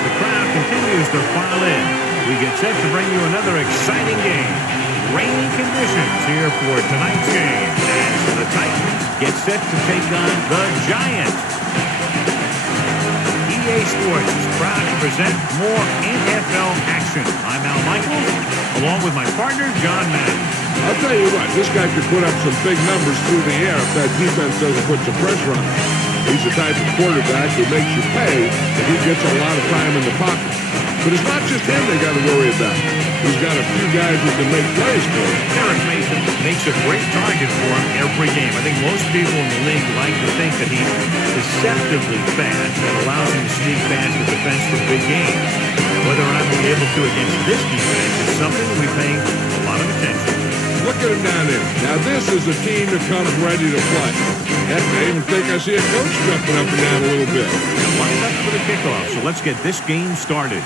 as the crowd continues to file in. We get set to bring you another exciting game. Rainy conditions here for tonight's game as the Titans get set to take on the Giants. EA Sports is proud to present more NFL action. I'm Al Michaels, along with my partner, John Madden. I'll tell you what, this guy could put up some big numbers through the air if that defense doesn't put some pressure on him. He's the type of quarterback who makes you pay if he gets a lot of time in the pocket. But it's not just him they got to worry about. He's got a few guys who can make plays for him. Derek Mason makes a great target for him every game. I think most people in the league like to think that he's deceptively fast. That allows him to sneak past the defense for big games. Whether or not we'll be able to against this defense is something we're paying a lot of attention to. Look at him down there. Now this is a team that comes ready to play. Heck, I even think I see a coach jumping up and down a little bit. Lined up for the kickoff, so let's get this game started.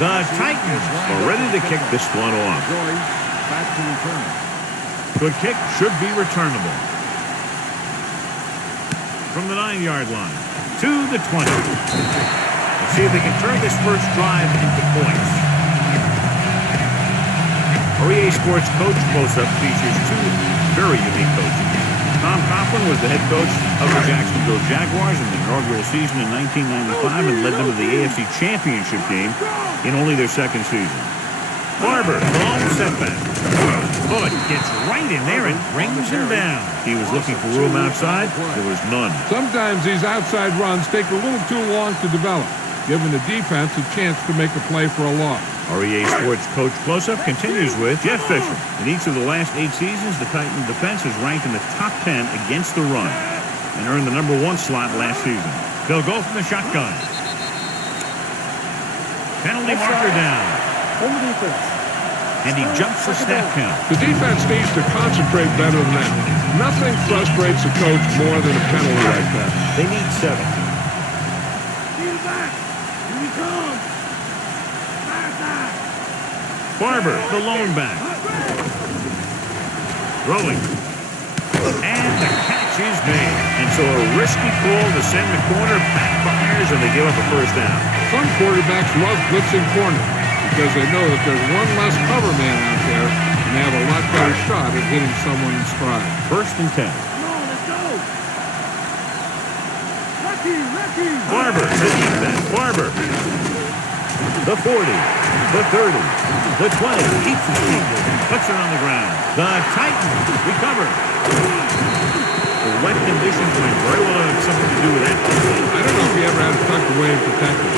The Titans are ready to kick this one off. Good kick, should be returnable. From the 9-yard line to the 20. Let's see if they can turn this first drive into points. Our EA Sports Coach Close-Up features two very unique coaches. Tom Coughlin was the head coach of the Jacksonville Jaguars in the inaugural season in 1995 and led them to the AFC Championship game in only their second season. Barber, long setback. Hood gets right in there and brings him down. He was looking for room outside. There was none. Sometimes these outside runs take a little too long to develop, giving the defense a chance to make a play for a loss. Our EA Sports Coach Close-Up continues with Jeff Fisher. In each of the last 8 seasons, the Titan defense is ranked in the top 10 against the run and earned the #1 slot last season. They'll go from the shotgun. Penalty marker down. And he jumps the snap count. The defense needs to concentrate better than that. Nothing frustrates a coach more than a penalty like that. They need 7. Barber, the lone back. Throwing. And the catch is made. And so a risky pull to send the corner backfires and they give up a first down. Some quarterbacks love blitzing corners because they know that there's one less cover man out there and they have a lot better shot at hitting someone in stride. 1st and 10. Barber, the defense. Barber. The 40, the 30, the 20, keeps his feet, puts it on the ground. The Titans recover. The wet conditions might very well have something to do with that. I don't know if he ever had it tucked away and protected.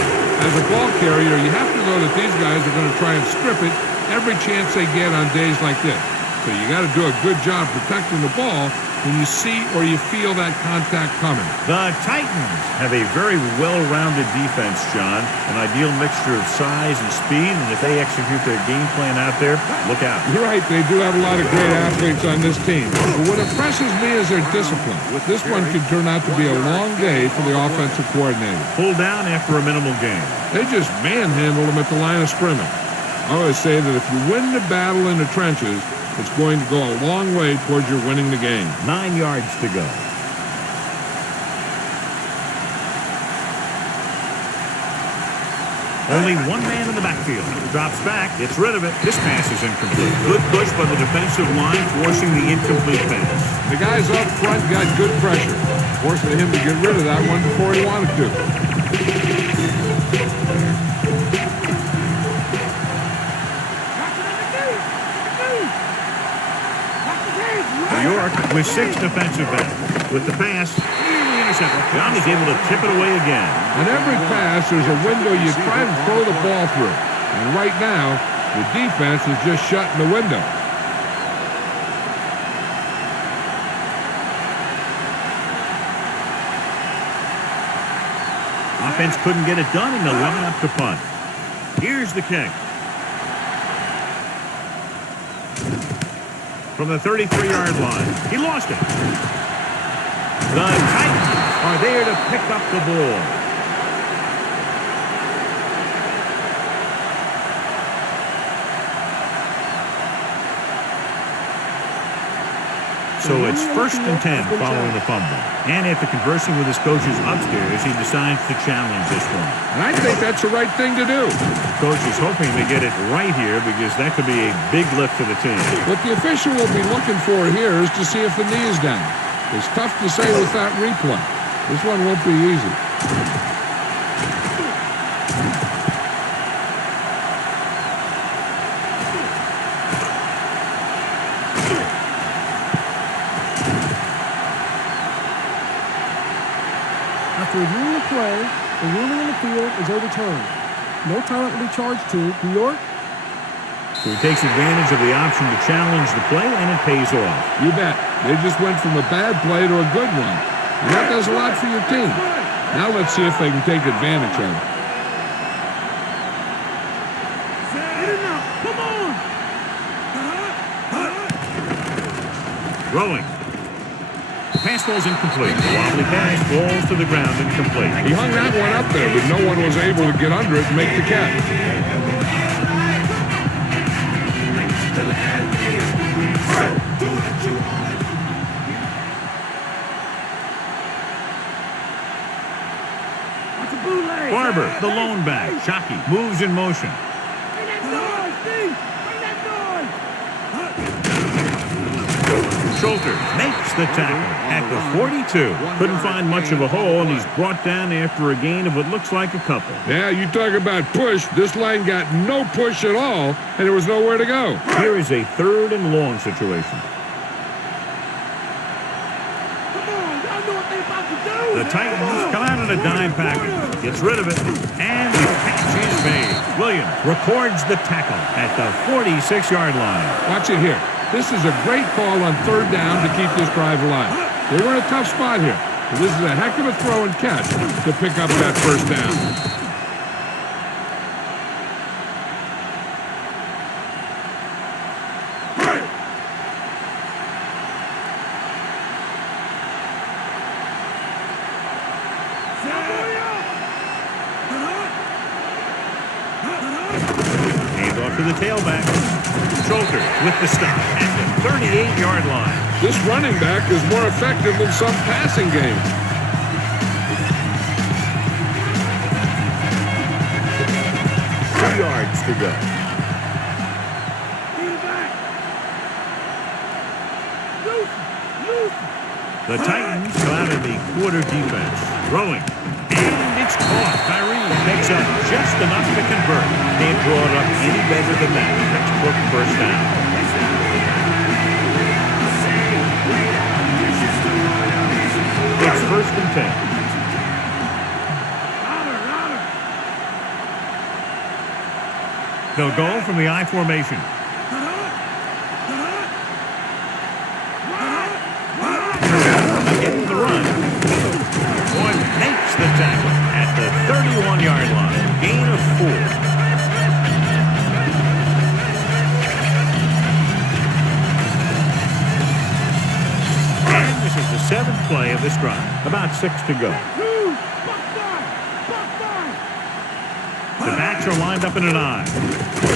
As a ball carrier, you have to know that these guys are going to try and strip it every chance they get on days like this. So you got to do a good job protecting the ball when you see or you feel that contact coming. The Titans have a very well-rounded defense, John. An ideal mixture of size and speed, and if they execute their game plan out there, look out. You're right, they do have a lot of great athletes on this team. But what impresses me is their discipline. This one could turn out to be a long day for the offensive coordinator. Pull down after a minimal gain. They just manhandled them at the line of scrimmage. I always say that if you win the battle in the trenches, it's going to go a long way towards your winning the game. 9 yards to go. Only one man in the backfield. Drops back, gets rid of it. This pass is incomplete. Good push by the defensive line, forcing the incomplete pass. The guys up front got good pressure, forcing him to get rid of that one before he wanted to. New York with 6 defensive backs. With the pass, nearly intercepted. Johnny's able to tip it away again. On every pass, there's a window you try to throw the ball through. And right now, the defense is just shutting the window. Offense couldn't get it done, and they'll line up to punt. Here's the kick. From the 33-yard line. He lost it. The Titans are there to pick up the ball. So it's 1st and 10 following the fumble. And after conversing with his coaches upstairs, he decides to challenge this one. And I think that's the right thing to do. Coach is hoping to get it right here because that could be a big lift for the team. What the official will be looking for here is to see if the knee is down. It's tough to say without replay. This one won't be easy. After reviewing the play, the ruling in the field is overturned. No timeout will be charged to New York. So he takes advantage of the option to challenge the play, and it pays off. You bet. They just went from a bad play to a good one. And that does a lot for your team. Now let's see if they can take advantage of it. Throwing. Pass falls incomplete. The wobbly pass falls to the ground incomplete. He hung that one up there, but no one was able to get under it and make the catch. Barber, the lone back. Shockey moves in motion. Schulter makes the tackle at the 42. Couldn't find much of a hole, and he's brought down after a gain of what looks like a couple. Yeah, you talk about push. This line got no push at all, and there was nowhere to go. Here is a 3rd and long situation. The Titans come out in a dime package. Gets rid of it, and the catch is made. Williams records the tackle at the 46-yard line. Watch it here. This is a great call on 3rd down to keep this drive alive. They were in a tough spot here. But this is a heck of a throw and catch to pick up that 1st down. To the tailback. Schulter with the stop at the 38-yard line. This running back is more effective than some passing games. 2 yards to go. The Titans come out in the quarter defense. Throwing. And it's caught. Kyrie picks up just enough to convert. Can't draw it up any better than that. Textbook 1st down. It's 1st and 10. They'll go from the I formation. Getting the run. Boyd makes the tackle at the 31-yard line. Gain of 4. And this is the 7th play of this drive. About 6 to go. The backs are lined up in an I.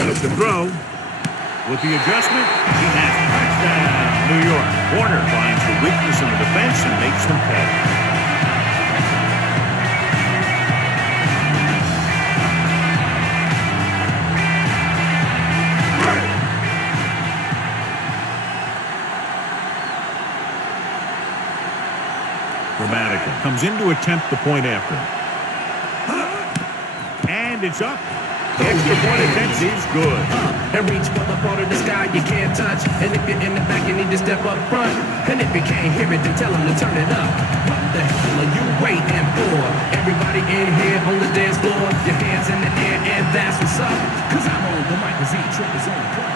To throw. With the adjustment, he has a touchdown. New York. Warner finds the weakness in the defense and makes them pay. Grammatical comes in to attempt the point after. And it's up. The extra point attempt is good. And reach for the part of the sky you can't touch. And if you're in the back, you need to step up front. And if you can't hear it, then tell them to turn it up. What the hell are you waiting for? Everybody in here on the dance floor, your hands in the air, and that's what's up. Cause I'm on the mic, Z-Trip is on the clock.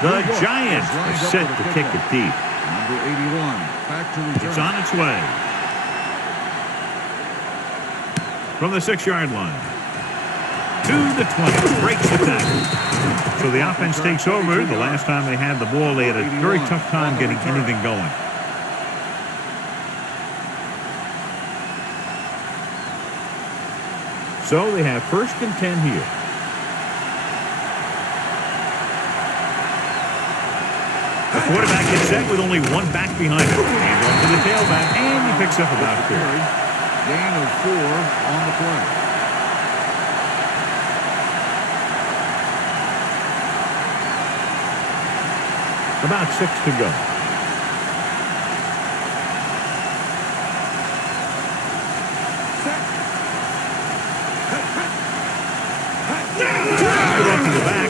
The Giants are set to kick it deep. Number 81, back to return. It's on its way. From the 6-yard line. To the 20. Breaks the tackle. So the offense takes over. The last time they had the ball, they had a very tough time getting anything going. So they have 1st and 10 here. The quarterback gets set with only one back behind him. And run to the tailback, and he picks up about 4. Gain of 4 on the play. About 6 to go. Off to the back.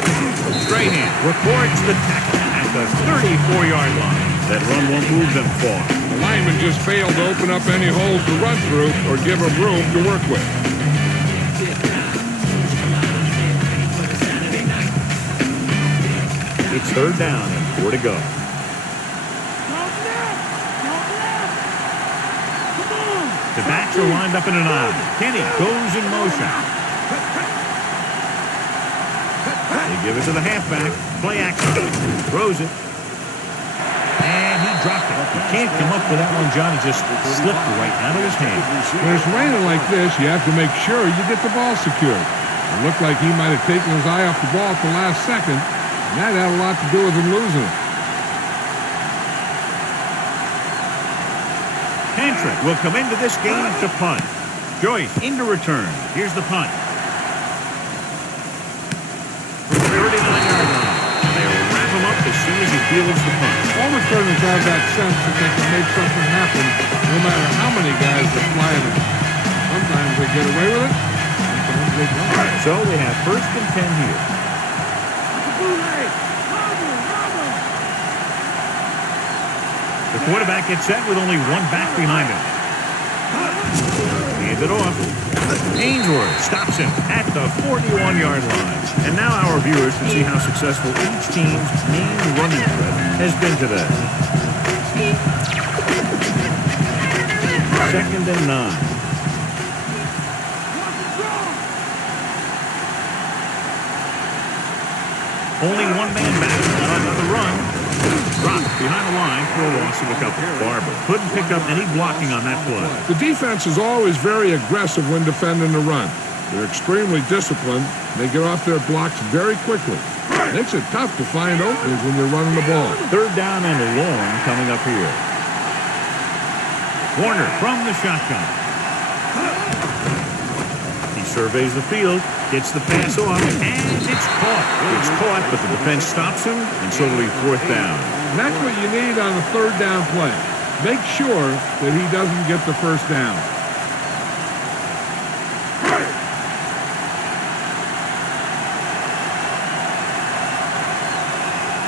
Strahan records the tackle at the 34-yard line. That run won't move them far. The lineman just failed to open up any holes to run through or give him room to work with. It's 3rd down and 4 to go. The backs are lined up in an I. Kenny goes in motion. They give it to the halfback. Play action. Throws it. And he dropped it. He can't come up with that one, John. It just slipped right out of his hand. When it's raining like this, you have to make sure you get the ball secured. It looked like he might have taken his eye off the ball at the last second, and that had a lot to do with him losing it. Tantric will come into this game to punt. Joyce into return. Here's the punt. 39-yard line. They'll wrap him up as soon as he fields the punt. All returners have that sense that they can make something happen no matter how many guys are flying it. Sometimes they get away with it, sometimes they don't. So they have 1st and 10 here. The quarterback gets set with only one back behind him. Hand it off. Ainsworth stops him at the 41-yard line. And now our viewers can see how successful each team's main running threat has been today. 2nd and 9. Only one man back. Another run. Dropped behind the line for a loss of a couple. Barber couldn't pick up any blocking on that play. The defense is always very aggressive when defending the run. They're extremely disciplined. They get off their blocks very quickly. It makes it tough to find openings when you're running the ball. 3rd down and long coming up here. Warner from the shotgun. He surveys the field, gets the pass off, and it's caught. It's caught, but the defense stops him, and so it'll be 4th down. And that's what you need on the 3rd down play. Make sure that he doesn't get the 1st down.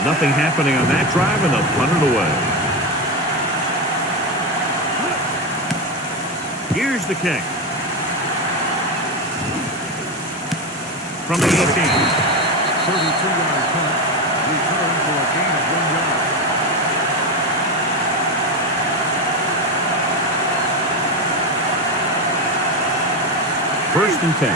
Nothing happening on that drive, and they'll punt it away. Here's the kick. From the 18. 32-yard punt. Return for a gain of 1 yard. First and 10.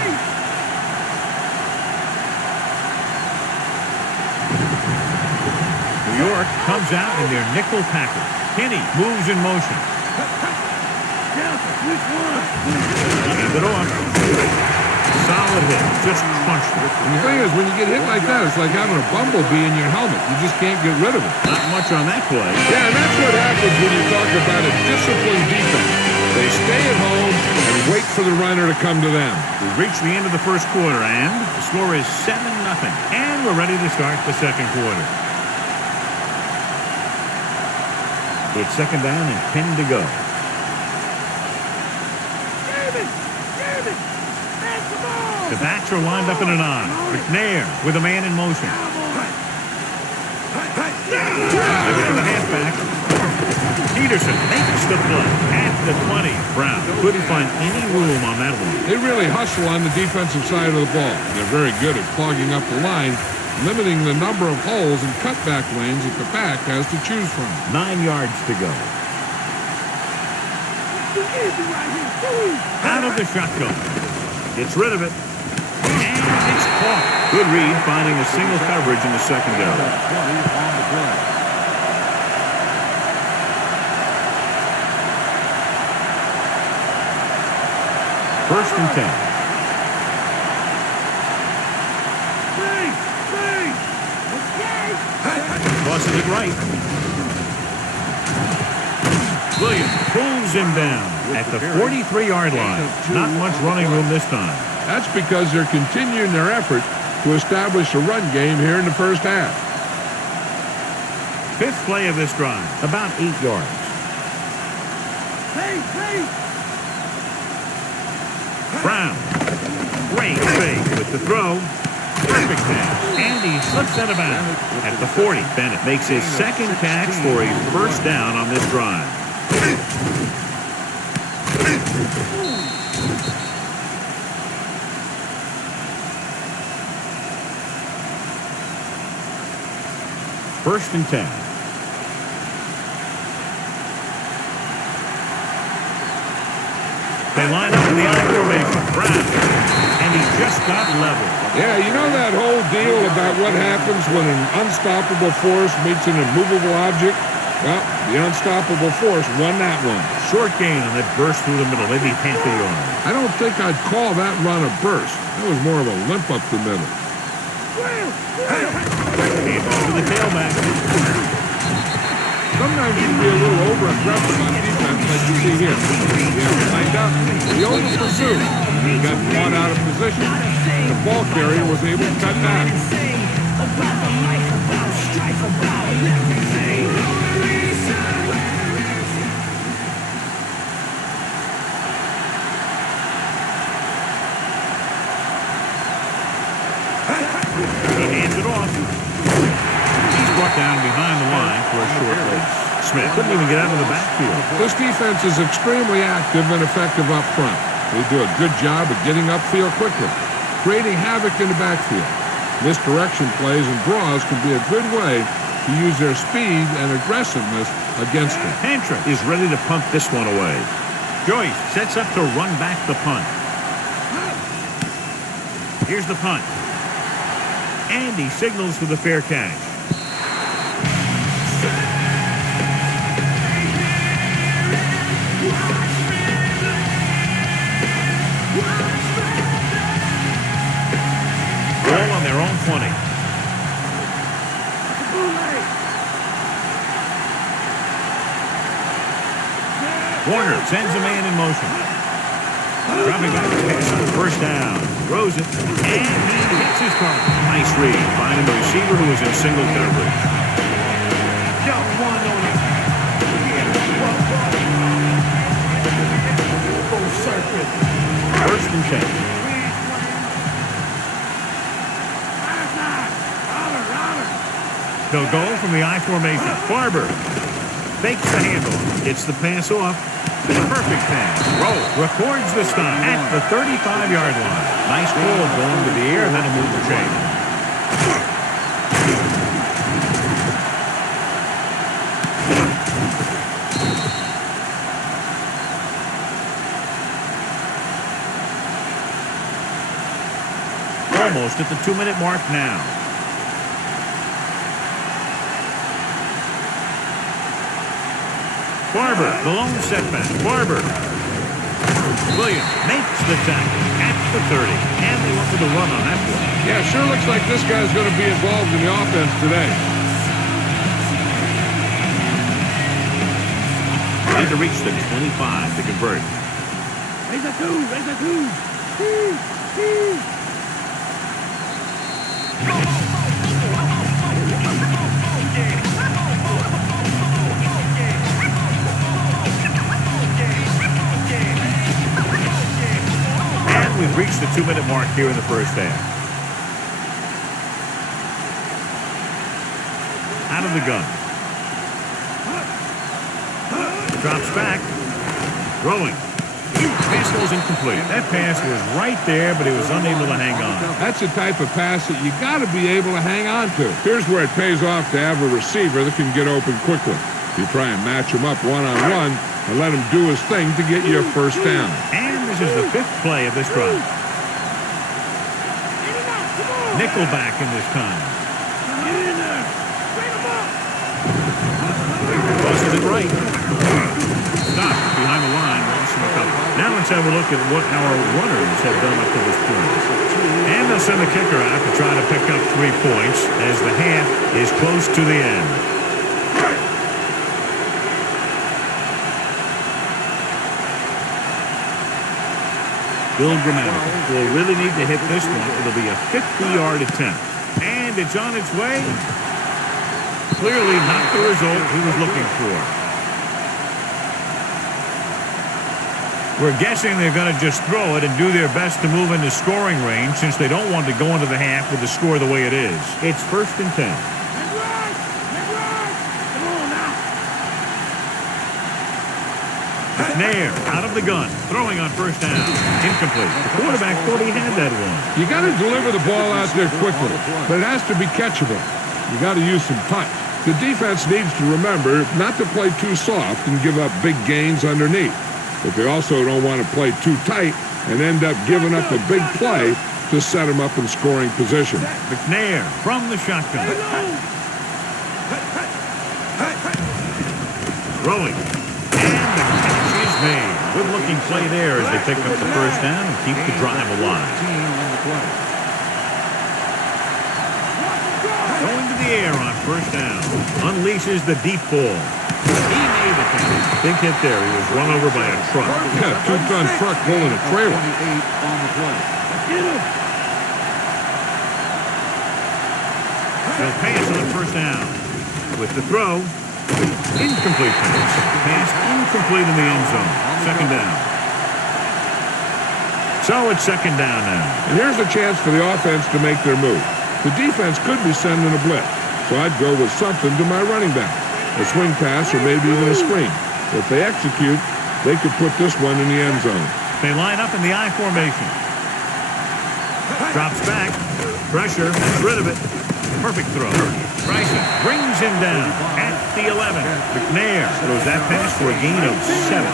New York comes out in their nickel package. Kenny moves in motion. Hand it off. Solid hit. Just crunched it. And the thing is, when you get hit like that, it's like having a bumblebee in your helmet. You just can't get rid of it. Not much on that play. Yeah, and that's what happens when you talk about a disciplined defense. They stay at home and wait for the runner to come to them. We've reached the end of the first quarter, and the score is 7-0. And we're ready to start the second quarter. It's 2nd down and 10 to go. The backs are lined up in an I. McNair with a man in motion. They go to the halfback. Peterson makes the play at the 20. Brown couldn't find any room on that one. They really hustle on the defensive side of the ball. They're very good at clogging up the line, limiting the number of holes and cutback lanes that the back has to choose from. 9 yards to go. Out of the shotgun. Gets rid of it. And it's caught. Good read, finding a single coverage in the secondary. 20 on the play. First and 10. Tosses it right. Williams pulls him down at the 43-yard line. Not much running room this time. That's because they're continuing their effort to establish a run game here in the first half. Fifth play of this drive, about 8 yards. Brown. Great fake with the throw. Perfect pass. And he slips out of bounds at the 40. Bennett makes his second catch for a first down on this drive. First and 10. They line up in the I formation. Brown. And he just got level. Yeah, you know that whole deal about what happens when an unstoppable force meets an immovable object? Well, the unstoppable force won that one. Short gain on that burst through the middle, maybe half a yard. I don't think I'd call that run a burst. That was more of a limp up the middle. Hand off to the tailback. Sometimes you can be a little over-aggressive on defense, like you see here. Yeah, lined up. He over-pursued. He got caught out of position. The ball carrier was able to cut back. He hands it off. He's brought down behind the line for a short release. Smith couldn't even get out of the backfield. This defense is extremely active and effective up front. They do a good job of getting upfield quickly, creating havoc in the backfield. Misdirection plays and draws can be a good way to use their speed and aggressiveness against them. Pantra is ready to punt this one away. Joyce sets up to run back the punt. Here's the punt. And he signals for the fair catch. Ball on their own 20. Warner sends a man in motion. Dropping back to pass on first down. Throws it. And he hits his target. Nice read. Finding the receiver who was in single coverage. First and 10. They'll go from the I formation. Barber fakes the handle. Gets the pass off. Perfect pass. Rowe records the stop at the 35-yard line. Nice ball going to the air, and then a move to change. Almost at the 2-minute mark now. Barber, the lone setback. Barber. Williams makes the tackle at the 30. And they went for the run on that one. Yeah, sure looks like this guy's going to be involved in the offense today. Need to reach the 25 to convert. Raise a two. We've reached the 2-minute mark here in the first half. Out of the gun. Drops back. Throwing. Pass goes incomplete. That pass was right there, but he was unable to hang on. That's the type of pass that you got to be able to hang on to. Here's where it pays off to have a receiver that can get open quickly. You try and match him up one-on-one and let him do his thing to get you a first down. And this is the 5th play of this drive. Nickelback in this time. Tosses it right. Stop behind the line. Now let's have a look at what our runners have done up to this point. And they'll send the kicker out to try to pick up 3 points as the half is close to the end. Bill Grammatical will really need to hit this one. It'll be a 50-yard attempt. And it's on its way. Clearly not the result he was looking for. We're guessing they're going to just throw it and do their best to move into scoring range since they don't want to go into the half with the score the way it is. It's 1st and 10. McNair out of the gun, throwing on 1st down. Incomplete. The quarterback thought he had that one. You got to deliver the ball out there quickly, but it has to be catchable. You got to use some touch. The defense needs to remember not to play too soft and give up big gains underneath. But they also don't want to play too tight and end up giving up a big play to set them up in scoring position. McNair from the shotgun. Throwing. And the catch is made. Good-looking play there as they pick up the 1st down and keep the drive alive. Going to the air on 1st down. Unleashes the deep ball. He made it. Big hit there. He was run over by a truck. Yeah, 2-ton truck pulling a trailer. They'll pass on 1st down. With the throw, incomplete pass. Pass incomplete in the end zone. 2nd down. So it's 2nd down now. And here's a chance for the offense to make their move. The defense could be sending a blitz, so I'd go with something to my running back. A swing pass or maybe even a screen. If they execute, they could put this one in the end zone. They line up in the I formation. Drops back. Pressure. Gets rid of it. Perfect throw. Bryson brings him down at the 11. McNair throws that pass for a gain of 7.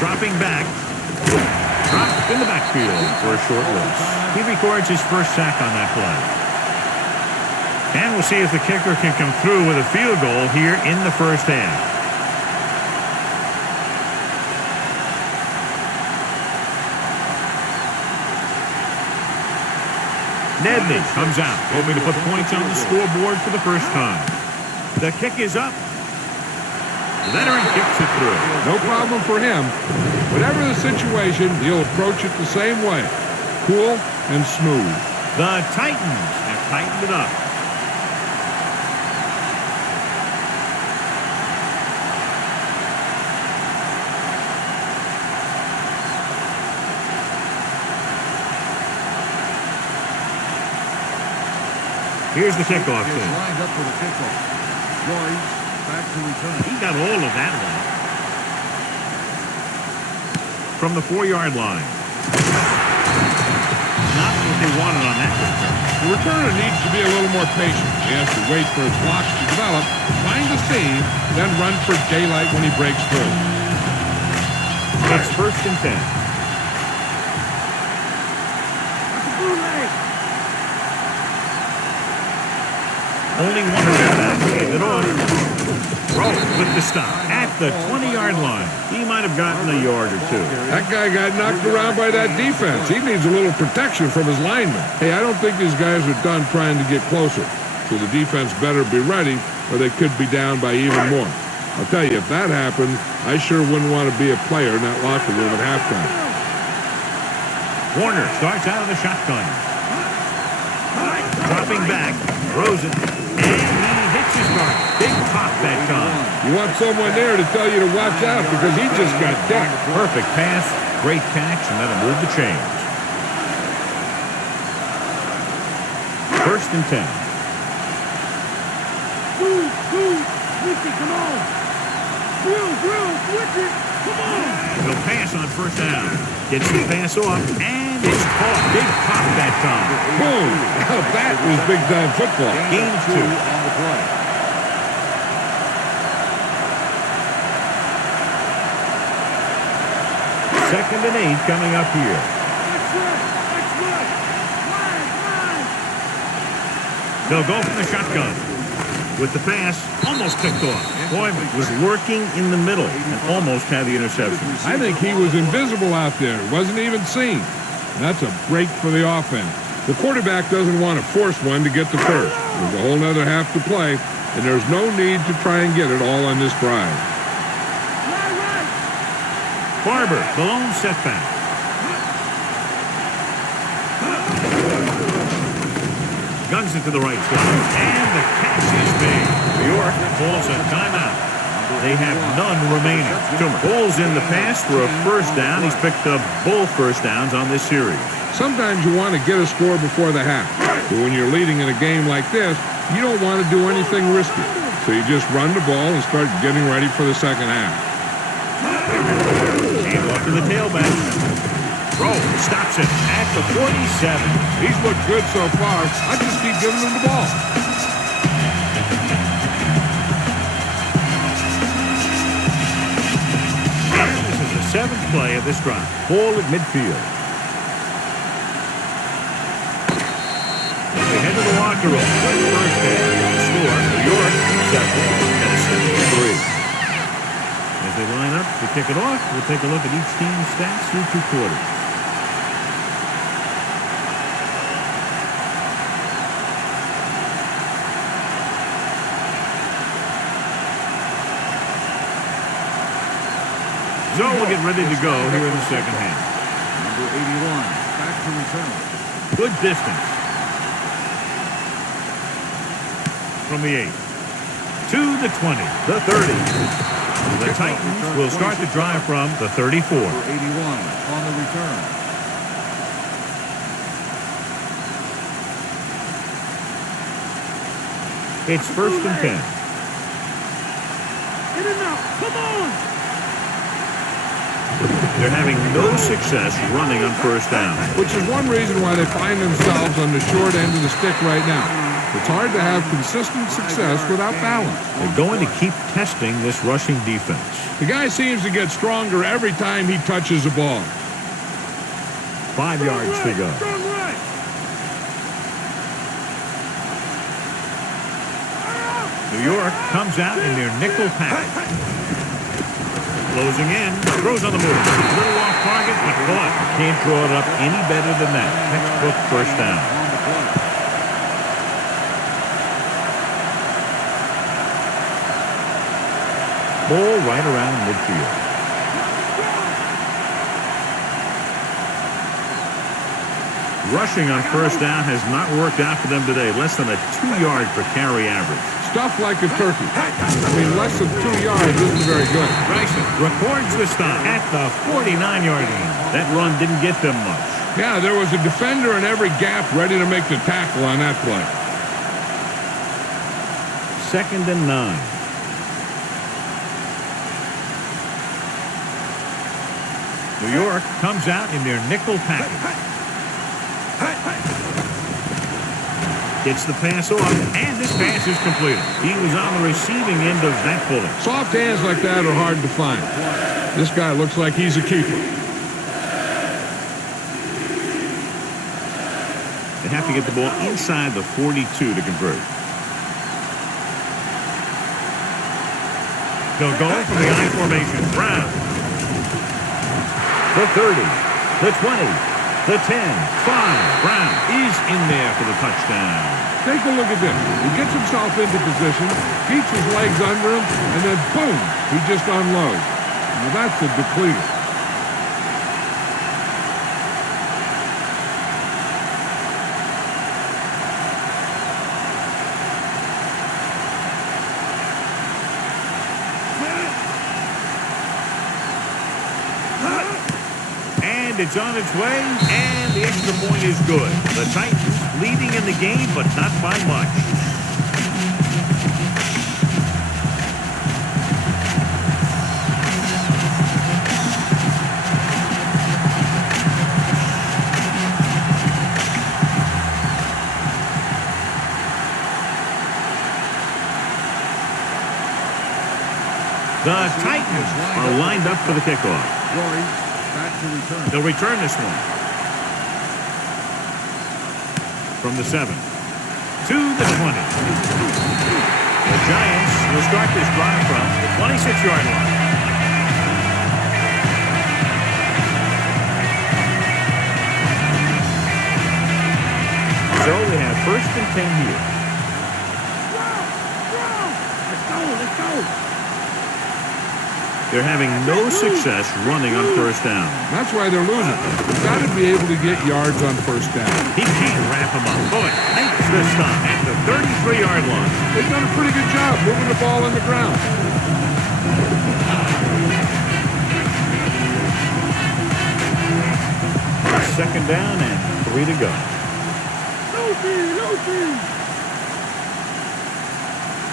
Dropping back. Dropped in the backfield for a short loss. He records his 1st sack on that play. And we'll see if the kicker can come through with a field goal here in the 1st half. Nedney comes out, hoping to put points on the scoreboard for the 1st time. The kick is up. The veteran kicks it through. No problem for him. Whatever the situation, he'll approach it the same way. Cool and smooth. The Titans have tightened it up. Here's the kickoff. Lined up for the kickoff. Royce back to return. He got all of that one. From the 4-yard line. Not what they wanted on that return. The returner needs to be a little more patient. He has to wait for his blocks to develop, find the seam, then run for daylight when he breaks through. It's 1st and 10. Only one back. It on. Roll with the stop at the 20-yard line. He might have gotten a yard or two. That guy got knocked around by that defense. He needs a little protection from his linemen. Hey, I don't think these guys are done trying to get closer. So the defense better be ready or they could be down by even more. I'll tell you, if that happens, I sure wouldn't want to be a player in that locker room at halftime. Warner starts out of the shotgun. Dropping back, throws it, and he hits his mark. Big pop that time. You want someone there to tell you to watch out because he just got decked. Perfect pass, great catch, and that'll move the chains. 1st and 10. Come on. Come on. He'll pass on 1st down. Gets the pass off, and it's caught. Big pop that time. Boom. Now that was big-time football. Gain of 2 on the play. 2nd and 8 coming up here. They'll go from the shotgun. With the pass, almost picked off. Boyman was working in the middle and almost had the interception. I think he was invisible out there. Wasn't even seen. That's a break for the offense. The quarterback doesn't want to force one to get to first. There's a whole nother half to play. and there's no need to try and get it all on this drive. Barber, the lone setback. Guns it to the right side, and the catch is made. New York calls a timeout. They have none remaining. Bull's in the pass for a first down. He's picked up both first downs on this series. Sometimes you want to get a score before the half, but when you're leading in a game like this, you don't want to do anything risky. So you just run the ball and start getting ready for the second half. And off to the tailback. Throw stops it at the 47. He's looked good so far. I just keep giving him the ball. And this is the 7th play of this drive. Ball at midfield. They head to the locker room. First half. Score, New York 7, Tennessee 3. As they line up to kick it off, we'll take a look at each team's stats through 2 quarters. So we'll get ready to go here in the second half. Number 81, back to return. Good distance. From the 8. To the 20. The 30. The Titans will start the drive from the 34. Number 81 on the return. It's 1st and 10. Get it now. Come on. They're having no success running on first down. Which is one reason why they find themselves on the short end of the stick right now. It's hard to have consistent success without balance. They're going to keep testing this rushing defense. The guy seems to get stronger every time he touches the ball. 5 yards to go. New York comes out in their nickel package. Closing in, throws on the move. A little off target, but caught. Can't draw it up any better than that. Textbook first down. Ball right around midfield. Rushing on first down has not worked out for them today. Less than a 2-yard per carry average. Stuffed like a turkey. I mean, less than 2 yards isn't very good. Bryson records the stop at the 49-yard line. That run didn't get them much. Yeah, there was a defender in every gap ready to make the tackle on that play. 2nd and 9. New York comes out in their nickel package. Gets the pass off, and this pass is completed. He was on the receiving end of that bullet. Soft hands like that are hard to find. This guy looks like he's a keeper. They have to get the ball inside the 42 to convert. They'll go from the I formation. Brown. The 30. The 20. The 10, 5, Brown is in there for the touchdown. Take a look at this. He gets himself into position, keeps his legs under him, and then boom, he just unloads. Now that's a depleter. It's on its way, and the extra point is good. The Titans leading in the game, but not by much. The Titans are lined up for the kickoff. Rory. Back to return. They'll return this one. From the 7 to the 20. The Giants will start this drive from the 26-yard line. So they have 1st and 10 here. They're having no success running on first down. That's why they're losing. You've got to be able to get yards on first down. He can't wrap him up. Boy, makes the stop at the 33-yard line. They've done a pretty good job moving the ball in the ground. Second down and 3 to go.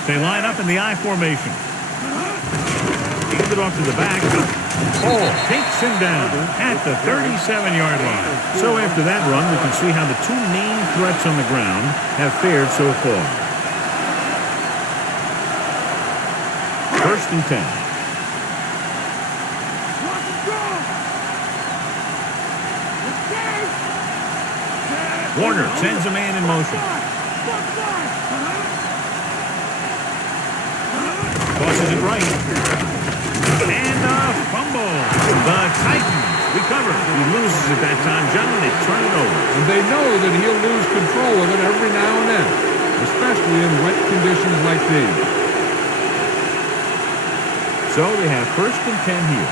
They line up in the I formation. Hands it off to the back. Hall takes him down at the 37-yard line. So after that run, we can see how the two main threats on the ground have fared so far. First and 10. Warner sends a man in motion. Tosses it right. And a fumble. The Titans recover. He loses at that time. John, they turn it over. And they know that he'll lose control of it every now and then, especially in wet conditions like these. So they have first and 10 here.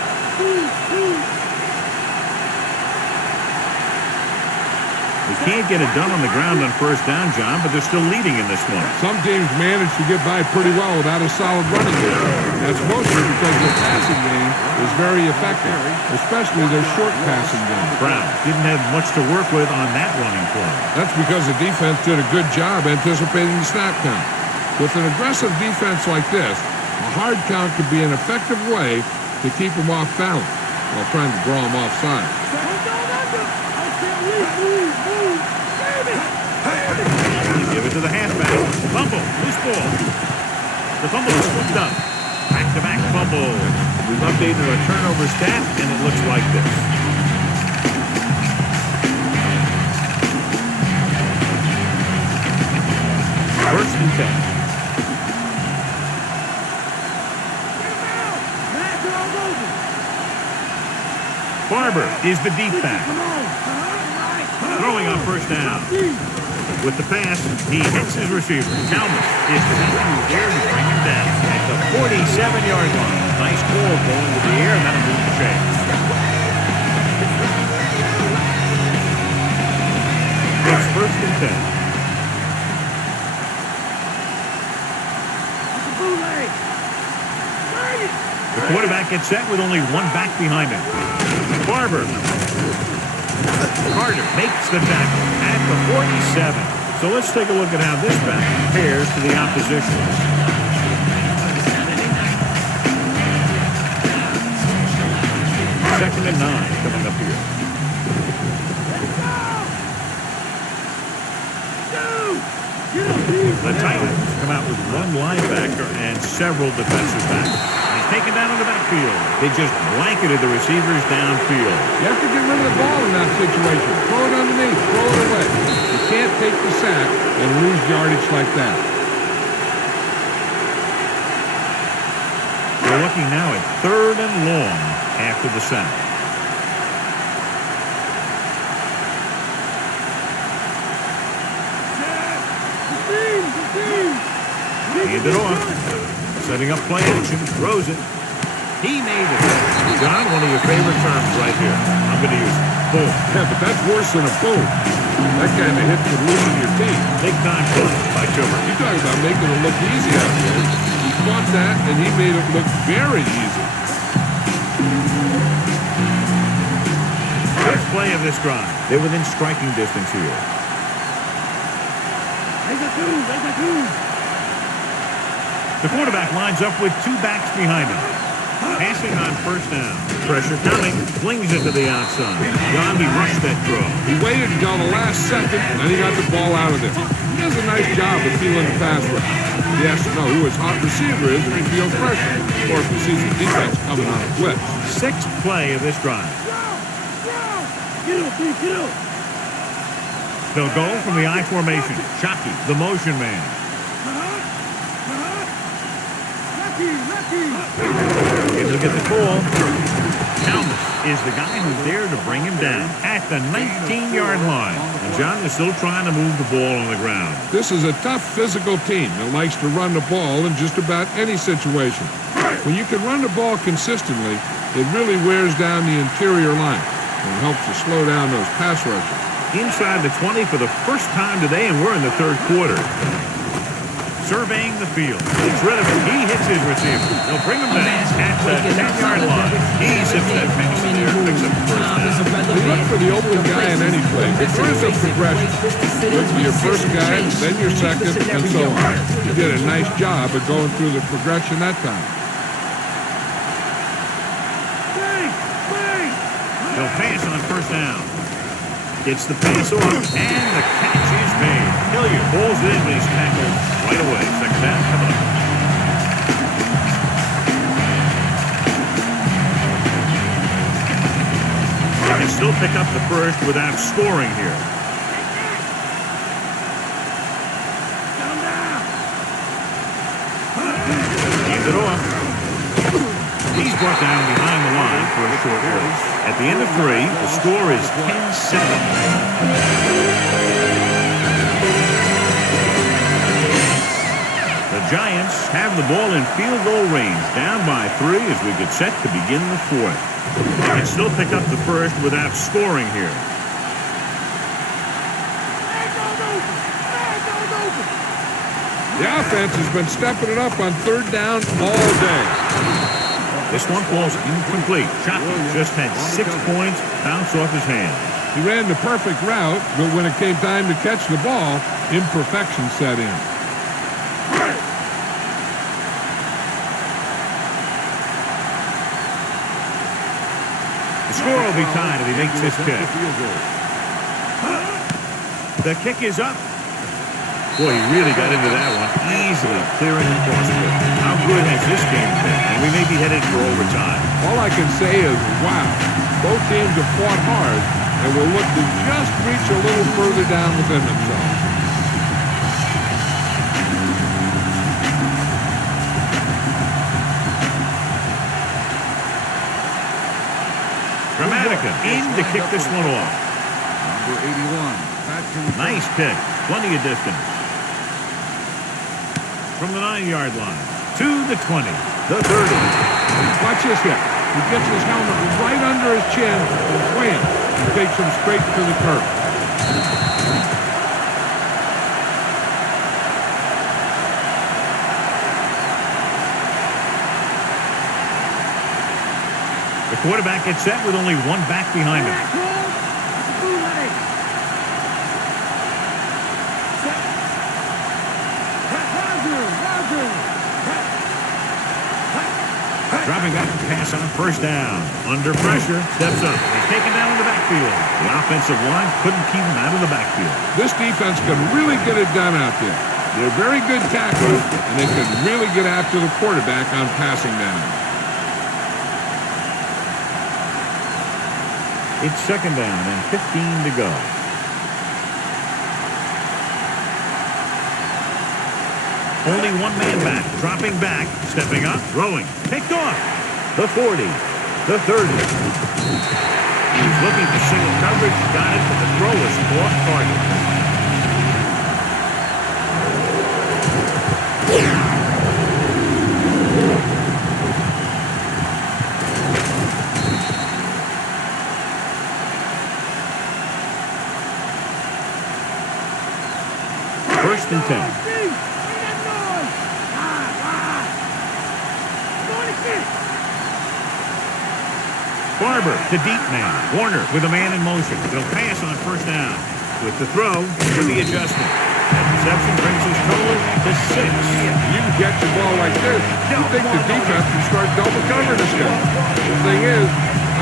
They can't get it done on the ground on first down, John, but they're still leading in this one. Some teams manage to get by pretty well without a solid running game. That's mostly because their passing game is very effective, especially their short passing game. Brown didn't have much to work with on that running play. That's because the defense did a good job anticipating the snap count. With an aggressive defense like this, a hard count could be an effective way to keep them off balance while trying to draw them offside. Give it to the halfback. Fumble. Loose ball. The fumble is scooped up. Back-to-back fumble. We've updated our turnover stat, and it looks like this. First and 10. Barber is the deep back. Throwing on first down. With the pass, he hits his receiver. Chalmers is the one who's there to bring him down at the 47-yard line. Nice ball going to the air, and that'll move the chains. It's first and 10. The quarterback gets set with only one back behind him. Barber. Carter makes the tackle at the 47. So let's take a look at how this back compares to the opposition. Second and 9 coming up here. The Titans come out with one linebacker and several defensive backs. Taken down in the backfield. They just blanketed the receivers downfield. You have to get rid of the ball in that situation. Throw it underneath. Throw it away. You can't take the sack and lose yardage like that. We're looking now at third and long after the sack. Hand it off. Setting up play action, throws it. He made it. John, one of your favorite terms right here. I'm going to use it. Boom. Yeah, but that's worse than a boom. That kind of hit could loosen your team. Big time play by Toomer. You talk about making it look easy out there. He caught that, and he made it look very easy. First play of this drive. They're within striking distance here. The quarterback lines up with two backs behind him. Passing on first down. Pressure coming. Flings it to the outside. Gandhi rushed that throw. He waited until the last second, and then he got the ball out of there. He does a nice job of feeling the pass rush. He has to know who his hot receiver is if he feels pressure, or if he sees the defense coming on a blitz. Sixth play of this drive. They'll go from the I formation. Shockey, the motion man. Able to get the ball. Helmus is the guy who's there to bring him down at the 19-yard line. And John is still trying to move the ball on the ground. This is a tough physical team that likes to run the ball in just about any situation. When you can run the ball consistently, it really wears down the interior line and helps to slow down those pass rushers. Inside the 20 for the first time today, and we're in the third quarter. Surveying the field. It's rid of it. He hits his receiver. They'll bring him back at the 10-yard line. He zips that pass there, picks up the first down. You look for the open guy in any play, but there is a progression. Look for your first guy, then your second, and so on. You did a nice job of going through the progression that time. They'll pass on first down. Gets the pass off, and the catch is made. Hilliard pulls it in, but he's tackled right away. Second down coming up. They can still pick up the first without scoring here. Hands it off. He's brought down behind the line for a short race. At the end of 3, the score is 10-7. The Giants have the ball in field goal range, down by 3 as we get set to begin the 4th. They can still pick up the first without scoring here. The offense has been stepping it up on third down all day. This one falls incomplete. Shockey just had 6 points bounce off his hand. He ran the perfect route, but when it came time to catch the ball, imperfection set in. The score will be tied if he makes this kick. The kick is up. Boy, he really got into that one, easily clearing the crossfield. How good has this game been? And we may be headed for overtime. All I can say is, wow. Both teams have fought hard and will look to just reach a little further down within themselves. Dramatica in to kick this one off. Number 81. Nice kick. Plenty of distance. From the 9-yard line to the 20, the 30. Watch this hit. He gets his helmet right under his chin and wham, he takes him straight to the curb. The quarterback gets set with only one back behind him. Dropping back to pass on first down. Under pressure, steps up. He's taken down in the backfield. The offensive line couldn't keep him out of the backfield. This defense can really get it done out there. They're very good tacklers, and they can really get after the quarterback on passing down. It's second down and 15 to go. Only one man back, dropping back, stepping up, throwing, picked off. The 40, the 30. He's looking for single coverage, got it, but the throw was off target. First and 10. Barber to deep man. Warner with a man in motion. They'll pass on first down. With the throw, to the adjustment. That reception brings his total to 6. You can catch the ball like this. You think the defense can start double covering this guy. The thing is,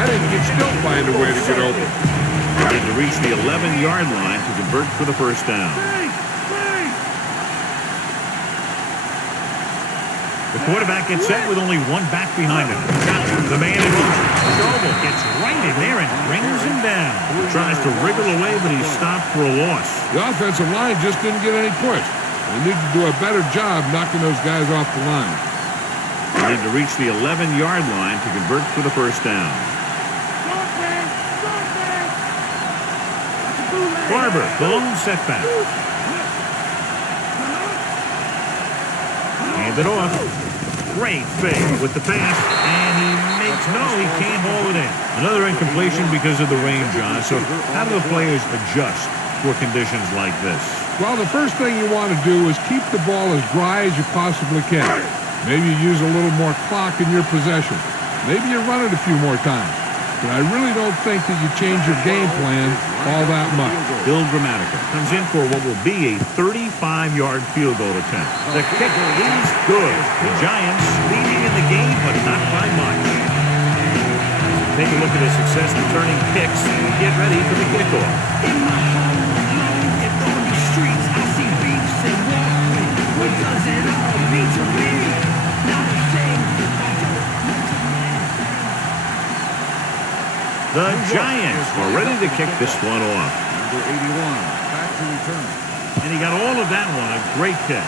I think he'd still find a way to get open. And to reach the 11-yard line to convert for the first down. The quarterback gets set with only one back behind him. The man in motion. Noble gets right in there and brings him down. Tries to wriggle away, but he's stopped for a loss. The offensive line just didn't get any push. They need to do a better job knocking those guys off the line. They need to reach the 11-yard line to convert for the first down. Barber, blown setback. Hand it off. Great fake with the pass, and he can't haul it in. Another incompletion because of the rain, John. So how do the players adjust for conditions like this? Well, the first thing you want to do is keep the ball as dry as you possibly can. Maybe you use a little more clock in your possession. Maybe you run it a few more times. But I really don't think that you change your game plan all that much. Bill Grammatica comes in for what will be a 35-yard field goal attempt. The kick is good. The Giants leading in the game, but not by much. Take a look at his success returning kicks and get ready for the kickoff. In my home, alone, and on the streets, I see beefs and walkway. What does it all mean to me? Not a thing. The Giants are ready to kick this one off. Number 81, back to return. And he got all of that one. A great kick.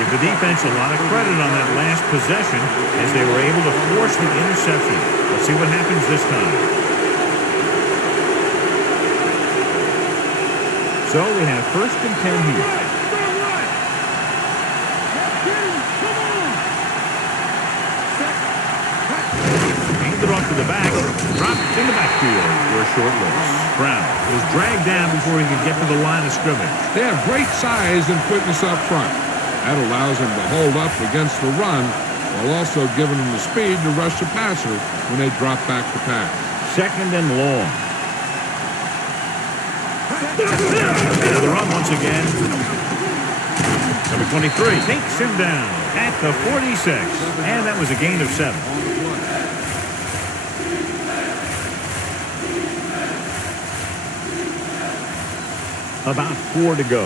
Give the defense a lot of credit on that last possession as they were able to force the interception. Let's see what happens this time. So we have 1st and 10 here. Handed off to the back, dropped in the backfield for a short loss. Brown was dragged down before he could get to the line of scrimmage. They have great size and quickness up front. That allows them to hold up against the run while also giving them the speed to rush the passer when they drop back to pass. 2nd and long. Into the run once again. Number 23 takes him down at the 46. And that was a gain of 7. About 4 to go.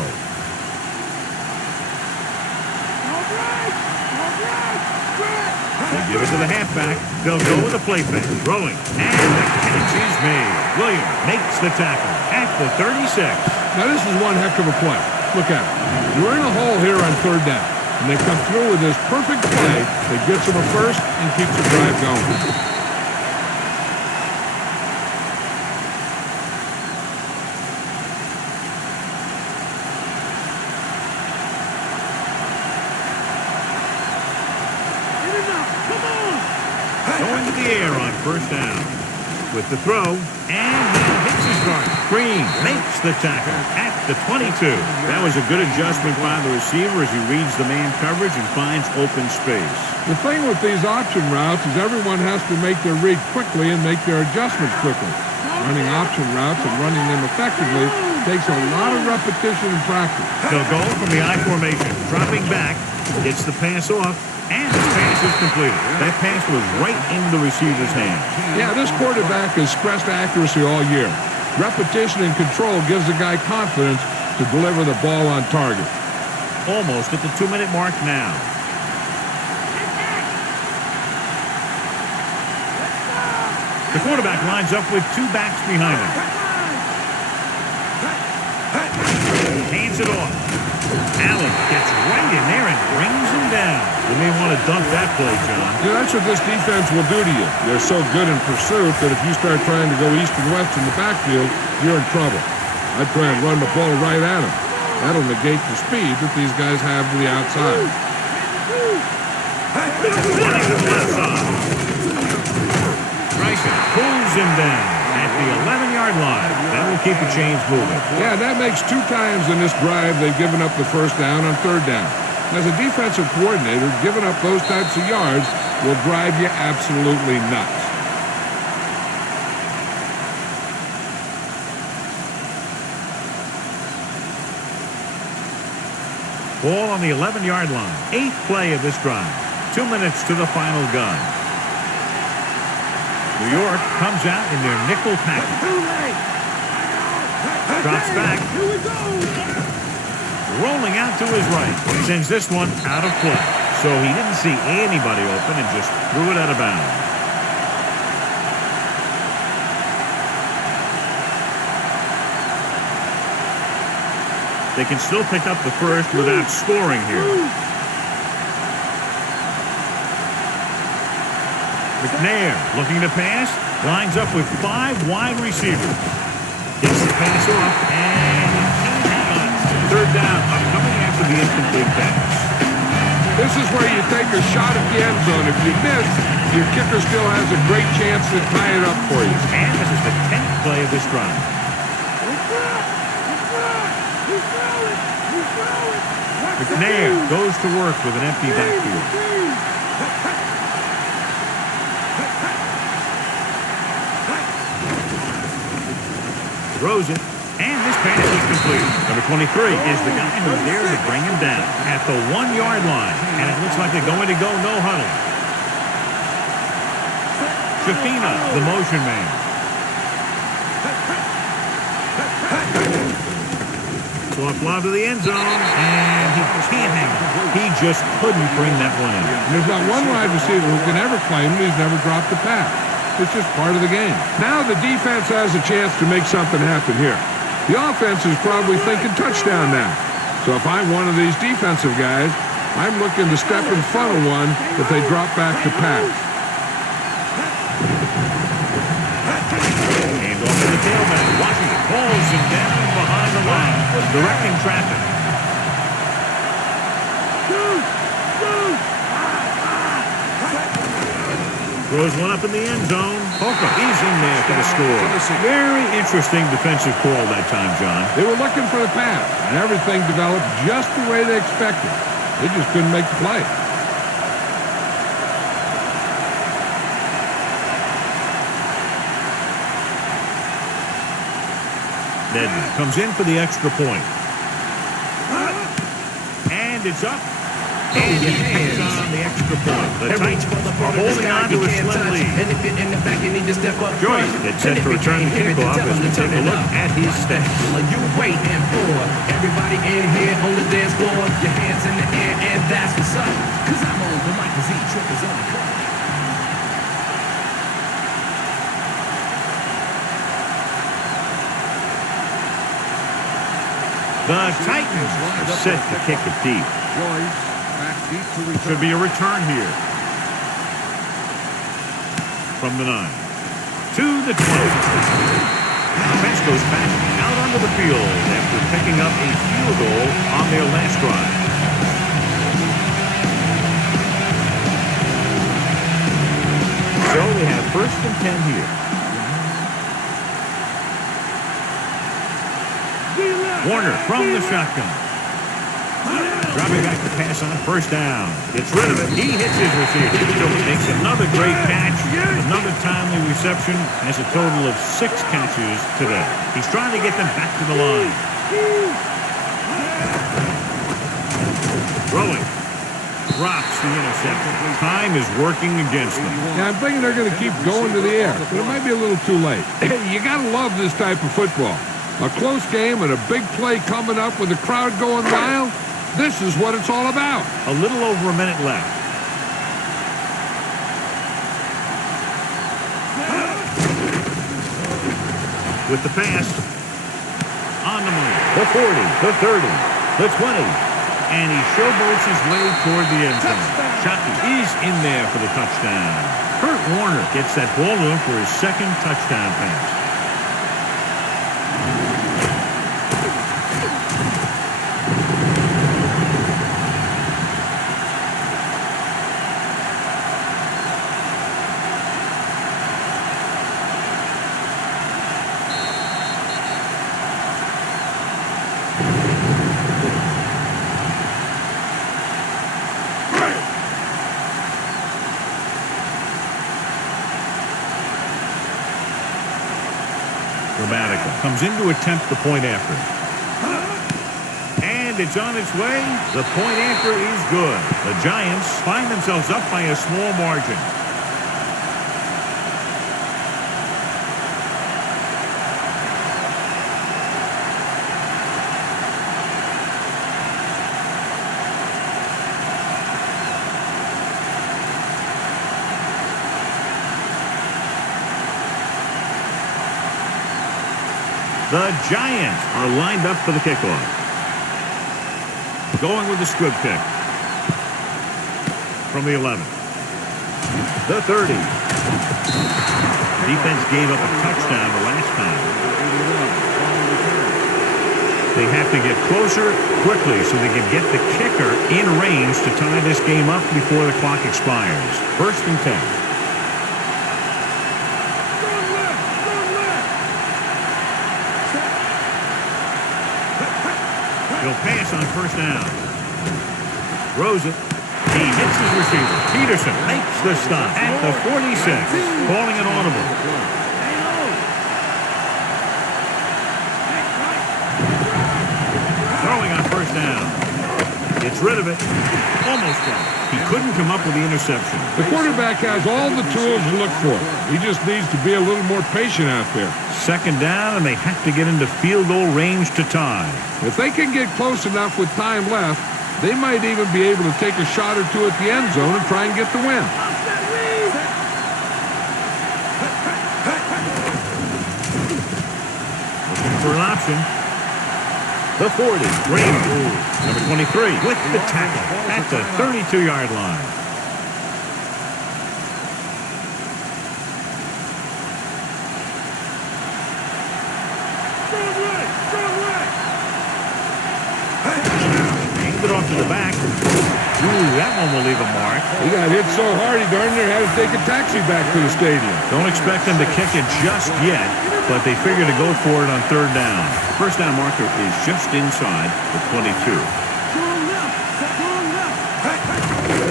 They give it to the halfback. They'll go with the play fake. Throwing. And the catch is made. Williams makes the tackle at the 36. Now this is one heck of a play. Look at it. You're in a hole here on 3rd down. And they come through with this perfect play that gets them a first and keeps the drive going. Going to the air on 1st down. With the throw, and he hits his guard. Green makes the tackle at the 22. That was a good adjustment by the receiver as he reads the man coverage and finds open space. The thing with these option routes is everyone has to make their read quickly and make their adjustments quickly. Running option routes and running them effectively takes a lot of repetition and practice. They'll go from the I formation, dropping back, gets the pass off, and his pass is completed. That pass was right in the receiver's hand. Yeah, this quarterback has stressed accuracy all year. Repetition and control gives the guy confidence to deliver the ball on target. Almost at the 2-minute mark now. The quarterback lines up with 2 backs behind him. Hands it off. Allen gets right in there and brings him down. You may want to dump that play, John. Yeah, that's what this defense will do to you. They're so good in pursuit that if you start trying to go east and west in the backfield, you're in trouble. I'd try and run the ball right at them. That'll negate the speed that these guys have to the outside. Running to the left side. Bryson pulls him down at the 11-yard line. That will keep the chains moving. Yeah, that makes 2 times in this drive they've given up the 1st down on 3rd down. As a defensive coordinator, giving up those types of yards will drive you absolutely nuts. Ball on the 11-yard line. 8th play of this drive. 2 minutes to the final gun. New York comes out in their nickel package. Drops back. Rolling out to his right. Sends this one out of play. So he didn't see anybody open and just threw it out of bounds. They can still pick up the first without scoring here. McNair looking to pass. Lines up with 5 wide receivers. Gets the pass off, and he can't hang on. Third down, coming after the incomplete pass. This is where you take a shot at the end zone. If you miss, your kicker still has a great chance to tie it up for you. And this is the 10th play of this drive. McNair goes to work with an empty backfield. Throws it, and this pass is complete. Number 23 is the guy who's there to bring him down at the 1-yard line. And it looks like they're going to go no huddle. Shafina, the motion man. Soft lob to the end zone, and he can't hang on. He just couldn't bring that one in. And there's not one wide receiver who can ever claim he's never dropped a pass. It's just part of the game. Now the defense has a chance to make something happen here. The offense is probably thinking touchdown now. So if I'm one of these defensive guys, I'm looking to step in front of one if they drop back to pass. And off to the tailback. Washington pulls him down behind the line, directing traffic. Throws one up in the end zone. Hoka, he's in there for the score. Very interesting defensive call that time, John. They were looking for the pass, and everything developed just the way they expected. They just couldn't make the play. Nedman comes in for the extra point. And it's up. And he hangs on the extra point. The Titans are holding on to a slim lead. And if you're in the back, you need to step up. Joyce gets set to return the kickoff as we take a look at his stats. You waiting for everybody in here on the dance floor. Your hands in the air, and that's what's up. Cause I'm on the mic, cause trippers on the court. The Titans are set to kick it deep. Should be a return here. From the 9. To the 12. The pass goes back out onto the field after picking up a field goal on their last drive. So they have 1st and 10 here. Warner from the shotgun. Dropping back to pass on 1st down. Gets rid of it. He hits his receiver. So he makes another great catch. Another timely reception. Has a total of 6 catches today. He's trying to get them back to the line. Throwing. Drops the interception. Time is working against them. Yeah, I'm thinking they're going to keep going to the air, but it might be a little too late. You got to love this type of football. A close game and a big play coming up with the crowd going wild. This is what it's all about. A little over a minute left. With the pass. On the move. The 40, the 30, the 20. And he showboats his way toward the end zone. Shockey is in there for the touchdown. Kurt Warner gets that ball to him for his 2nd touchdown pass. Comes in to attempt the point after. And it's on its way. The point after is good. The Giants find themselves up by a small margin. The Giants are lined up for the kickoff. Going with the squib kick. From the 11. The 30. Defense gave up a touchdown the last time. They have to get closer quickly so they can get the kicker in range to tie this game up before the clock expires. 1st and 10. He'll pass on 1st down. Throws it. He hits his receiver. Peterson makes the stop at the 46. Calling an audible. Throwing on 1st down. Gets rid of it. Almost got it. He couldn't come up with the interception. The quarterback has all the tools to look for. He just needs to be a little more patient out there. 2nd down, and they have to get into field goal range to tie. If they can get close enough with time left, they might even be able to take a shot or two at the end zone and try and get the win. Looking for an option. The 40. Green. Number 23 with the tackle at the 32-yard line. It off to the back. Ooh, that one will leave a mark. He got hit so hard he darn near had to take a taxi back to the stadium. Don't expect them to kick it just yet, but they figure to go for it on 3rd down. 1st down marker is just inside the 22.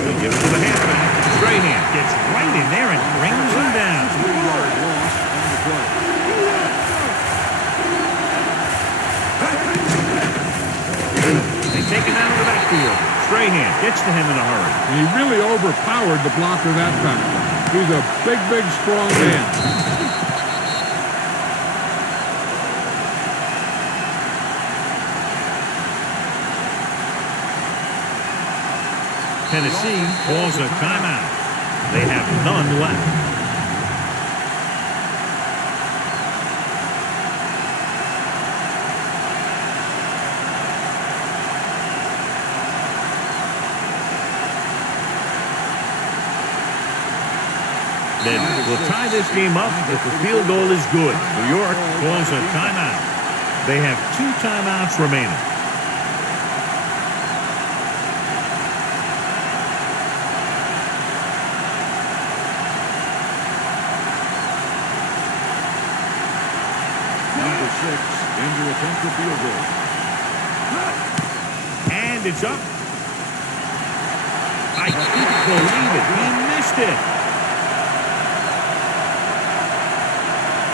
They give it to the halfback. Strahan gets right in there and brings him down. 3-yard loss on the play. They take it down to the backfield. Strahan gets to him in a hurry. He really overpowered the blocker that time. He's a big, strong man. Tennessee calls a timeout. They have none left. Then we'll tie this game up if the field goal is good. New York calls a timeout. They have 2 timeouts remaining. Number 6 in to attempt the field goal. And it's up. I can't believe it. He missed it.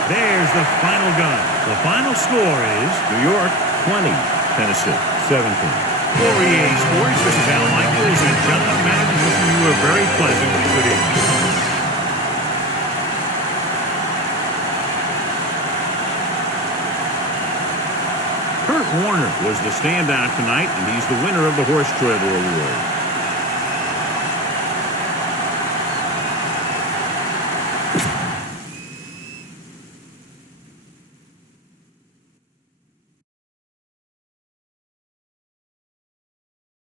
There's the final gun. The final score is New York 20, Tennessee 17. For EA Sports, this is Al Michaels and John Madden wishing you a very pleasant good evening. Kurt Warner was the standout tonight, and he's the winner of the Horse Trader Award.